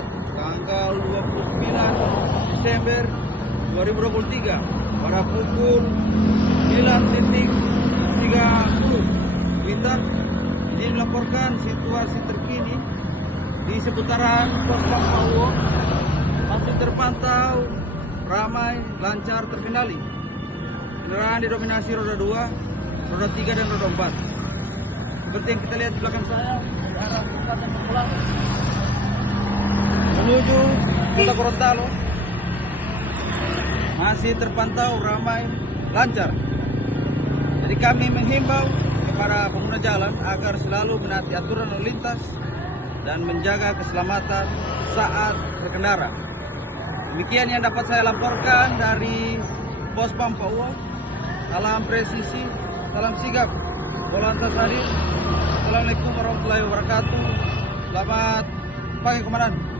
Jumat tanggal 29 Desember 2023 pada pukul 9.30 kita ini melaporkan situasi terkini di seputaran Pos Pampauo. Masih terpantau ramai, lancar, terkendali. Kendaraan didominasi roda 2, roda 3 dan roda 4. Seperti yang kita lihat di belakang saya, di arah selatan pulang menuju Kota Gorontalo masih terpantau ramai, lancar. Jadi kami menghimbau kepada pengguna jalan agar selalu menaati aturan lalu lintas dan menjaga keselamatan saat berkendara. Demikian yang dapat saya laporkan dari Pos Pampauo. Salam presisi, salam sigap. Polantas hadir. Assalamualaikum warahmatullahi wabarakatuh. Selamat pagi, Komandan.